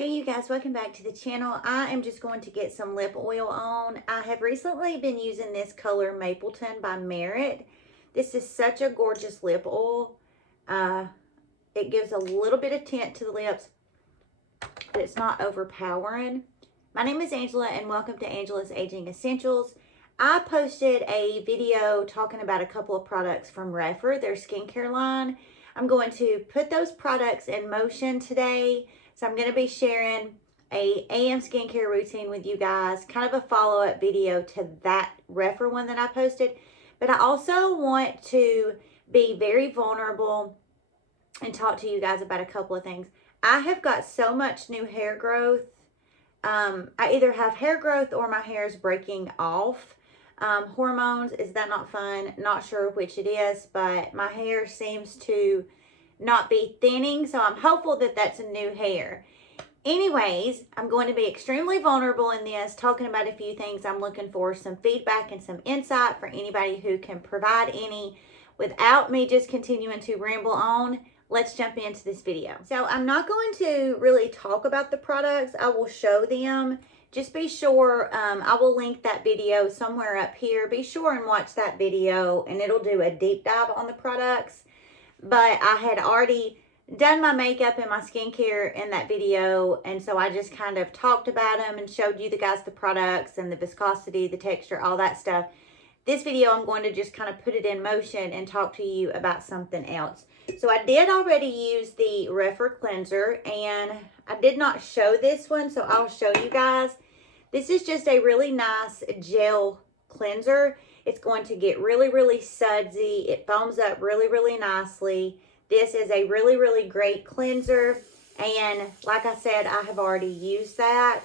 Hey you guys, welcome back to the channel. I am just going to get some lip oil on. I have recently been using this color Mapleton by Merit. This is such a gorgeous lip oil. It gives a little bit of tint to the lips, but it's not overpowering. My name is Angela and welcome to Angela's Aging Essentials. I posted a video talking about a couple of products from Rephr, their skincare line. I'm going to put those products in motion today. So I'm going to be sharing a AM skincare routine with you guys, kind of a follow-up video to that Rephr one that I posted. But I also want to be very vulnerable and talk to you guys about a couple of things. I have got so much new hair growth. I either have hair growth or my hair is breaking off. Hormones, is that not fun? Not sure which it is, but my hair seems to not be thinning, so I'm hopeful that that's a new hair. Anyways, I'm going to be extremely vulnerable in this, talking about a few things. I'm looking for some feedback and some insight for anybody who can provide any without me just continuing to ramble on. Let's jump into this video. So I'm not going to really talk about the products. I will show them. Just be sure, I will link that video somewhere up here. Be sure and watch that video and it'll do a deep dive on the products. But I had already done my makeup and my skincare in that video, and so I just kind of talked about them and showed you guys the products and the viscosity, the texture, all that stuff. This video, I'm going to just kind of put it in motion and talk to you about something else. So I did already use the Rephr cleanser, and I did not show this one, so I'll show you guys. This is just a really nice gel cleanser. It's going to get really sudsy. It foams up really nicely. This is a really great cleanser. And like I said, I have already used that.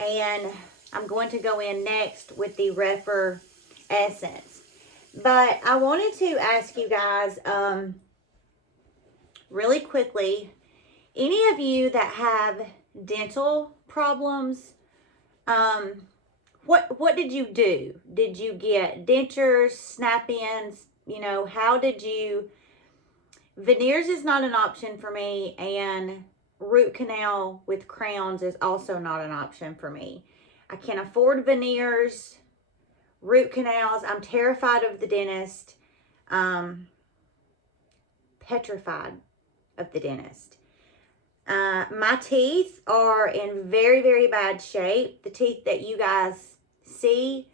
And I'm going to go in next with the Rephr Essence. But I wanted to ask you guys really quickly, any of you that have dental problems, what did you do? Did you get dentures, snap-ins? You know, how did you... Veneers is not an option for me, and root canal with crowns is also not an option for me. I can't afford veneers, root canals. I'm terrified of the dentist. Petrified of the dentist. My teeth are in very bad shape. The teeth that you guys see,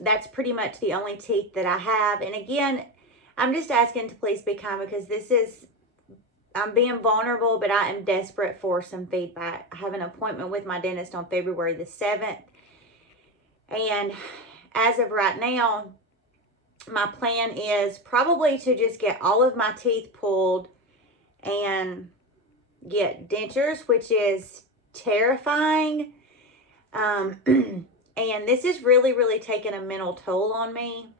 that's pretty much the only teeth that I have. And again, I'm just asking to please be kind, because I'm being vulnerable, but I am desperate for some feedback. I have an appointment with my dentist on February the 7th. And as of right now, my plan is probably to just get all of my teeth pulled and get dentures, which is terrifying. And this is really taking a mental toll on me.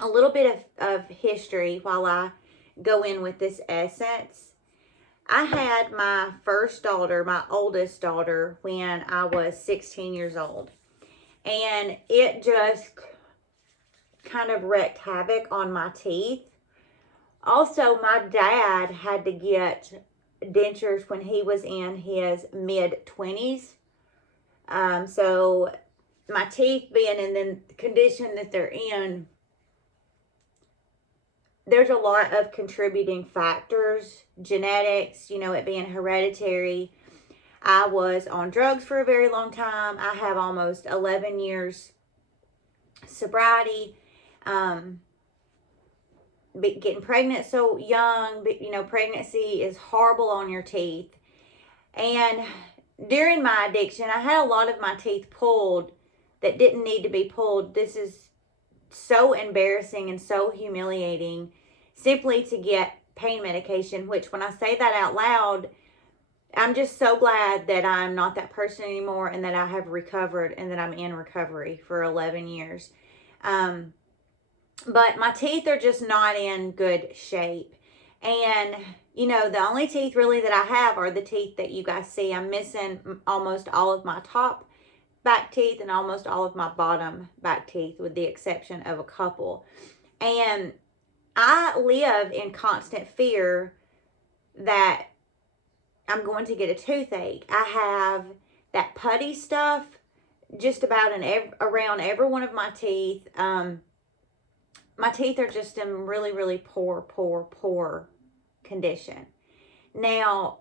A little bit of history while I go in with this essence. I had my first daughter, my oldest daughter, when I was 16 years old. And it just kind of wreaked havoc on my teeth. Also, my dad had to get dentures when he was in his mid-20s. So my teeth being in the condition that they're in, there's a lot of contributing factors. Genetics, you know, it being hereditary. I was on drugs for a very long time. I have almost 11 years sobriety. Getting pregnant so young, but you know, pregnancy is horrible on your teeth. And during my addiction, I had a lot of my teeth pulled that didn't need to be pulled. This is so embarrassing and so humiliating, simply to get pain medication, which when I say that out loud, I'm just so glad that I'm not that person anymore, and that I have recovered, and that I'm in recovery for 11 years. But my teeth are just not in good shape. And, you know, the only teeth really that I have are the teeth that you guys see. I'm missing almost all of my top back teeth and almost all of my bottom back teeth, with the exception of a couple. And I live in constant fear that I'm going to get a toothache. I have that putty stuff just about around every one of my teeth. My teeth are just in really, really poor condition. Now,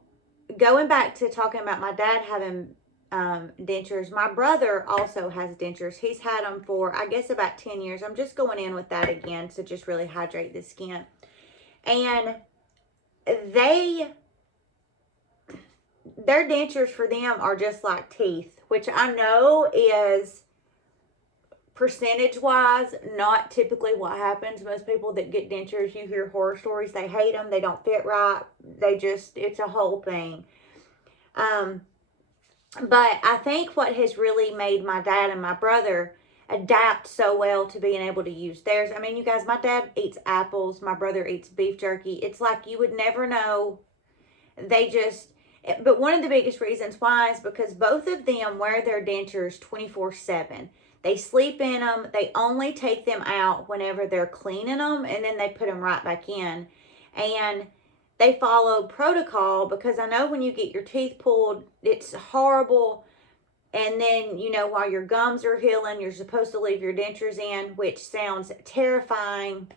going back to talking about my dad having dentures, my brother also has dentures. He's had them for, I guess, about 10 years. I'm just going in with that again to just really hydrate the skin. And their dentures for them are just like teeth, which I know is percentage-wise not typically what happens. Most people that get dentures, you hear horror stories. They hate them. They don't fit right. It's a whole thing. But I think what has really made my dad and my brother adapt so well to being able to use theirs. I mean, you guys, my dad eats apples. My brother eats beef jerky. It's like you would never know. But one of the biggest reasons why is because both of them wear their dentures 24/7. They sleep in them. They only take them out whenever they're cleaning them, and then they put them right back in. And they follow protocol, because I know when you get your teeth pulled, it's horrible. And then, while your gums are healing, you're supposed to leave your dentures in, which sounds terrifying.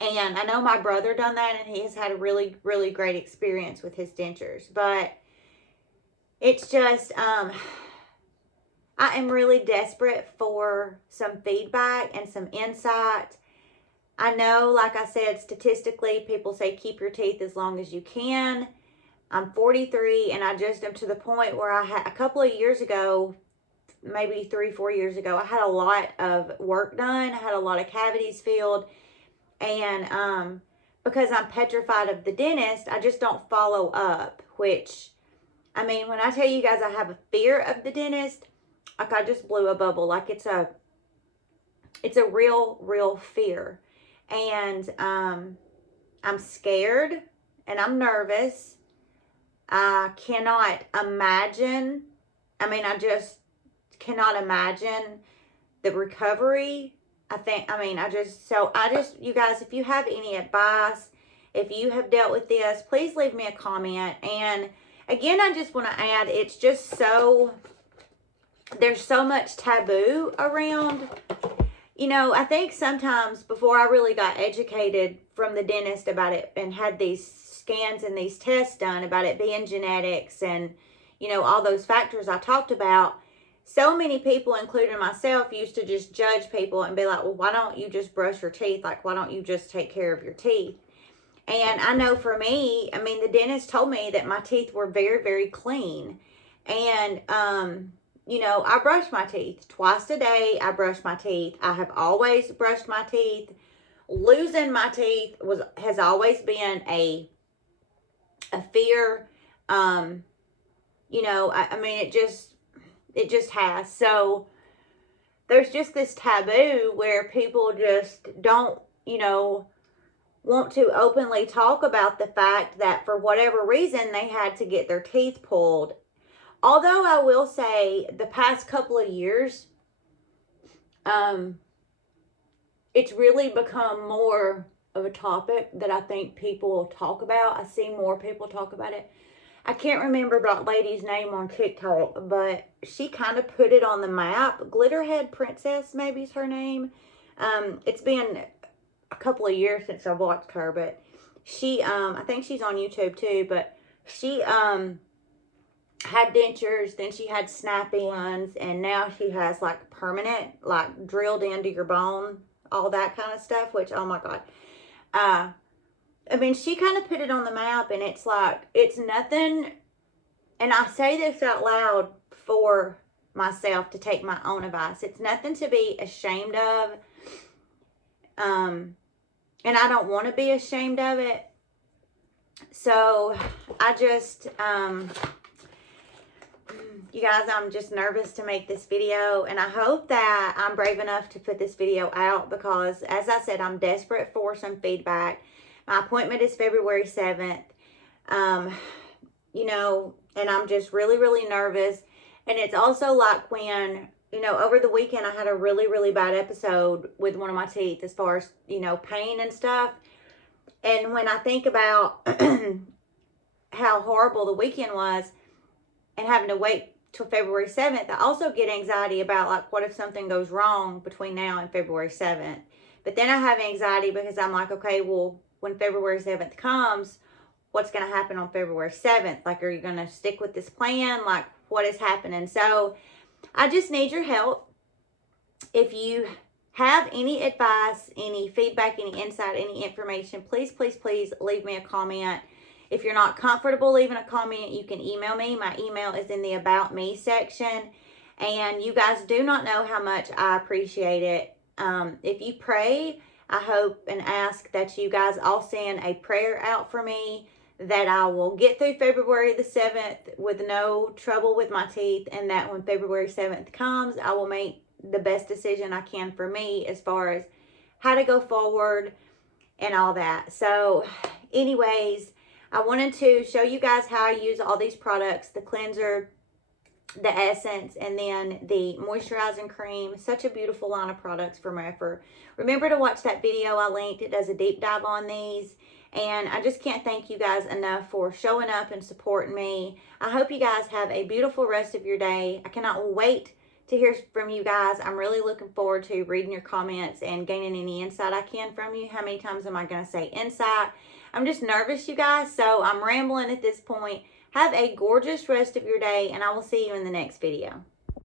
And I know my brother done that, and he has had a really, really great experience with his dentures. But it's just, I am really desperate for some feedback and some insight. I know, like I said, statistically, people say keep your teeth as long as you can. I'm 43, and I just am to the point where I had a couple of years ago, maybe 3-4 years ago, I had a lot of work done. I had a lot of cavities filled. And because I'm petrified of the dentist, I just don't follow up, which, I mean, when I tell you guys I have a fear of the dentist, like I just blew a bubble. Like it's a real fear. And I'm scared and I'm nervous. I cannot imagine. I just cannot imagine the recovery. You guys, if you have any advice, if you have dealt with this, please leave me a comment. And again, I just want to add, it's just there's so much taboo around. I think sometimes before I really got educated from the dentist about it and had these scans and these tests done about it being genetics and, all those factors I talked about, so many people, including myself, used to just judge people and be like, well, why don't you just brush your teeth? Like, why don't you just take care of your teeth? And I know for me, the dentist told me that my teeth were very, very clean. And, I brush my teeth twice a day. I brush my teeth. I have always brushed my teeth. Losing my teeth has always been a fear. It just has. So there's just this taboo where people just don't, want to openly talk about the fact that for whatever reason they had to get their teeth pulled. Although I will say the past couple of years, it's really become more of a topic that I think people talk about. I see more people talk about it. I can't remember that lady's name on TikTok, but she kind of put it on the map. Glitterhead Princess, maybe is her name. It's been a couple of years since I've watched her, but she, I think she's on YouTube too, but she, had dentures, then she had snappy ones, and now she has like permanent, like drilled into your bone, all that kind of stuff, which, oh my God. She kind of put it on the map, and it's like, it's nothing, and I say this out loud for myself to take my own advice. It's nothing to be ashamed of, and I don't want to be ashamed of it. So I just, you guys, I'm just nervous to make this video, and I hope that I'm brave enough to put this video out because, as I said, I'm desperate for some feedback. My appointment is February 7th, and I'm just really, really nervous. And it's also like when, over the weekend I had a really, really bad episode with one of my teeth as far as, pain and stuff. And when I think about how horrible the weekend was and having to wait till February 7th, I also get anxiety about, like, what if something goes wrong between now and February 7th? But then I have anxiety because I'm like, okay, well, when February 7th comes, what's going to happen on February 7th? Like, are you going to stick with this plan? Like, what is happening? So I just need your help. If you have any advice, any feedback, any insight, any information, please, please, please leave me a comment. If you're not comfortable leaving a comment, you can email me. My email is in the About Me section. And you guys do not know how much I appreciate it. If you pray, I hope and ask that you guys all send a prayer out for me, that I will get through February the 7th with no trouble with my teeth, and that when February 7th comes, I will make the best decision I can for me as far as how to go forward and all that. So anyways, I wanted to show you guys how I use all these products, the cleanser, the essence, and then the moisturizing cream. Such a beautiful line of products from Rephr. Remember to watch that video I linked. It does a deep dive on these. And I just can't thank you guys enough for showing up and supporting me. I hope you guys have a beautiful rest of your day. I cannot wait to hear from you guys. I'm really looking forward to reading your comments and gaining any insight I can from you. How many times am I going to say insight? I'm just nervous, you guys, so I'm rambling at this point. Have a gorgeous rest of your day, and I will see you in the next video.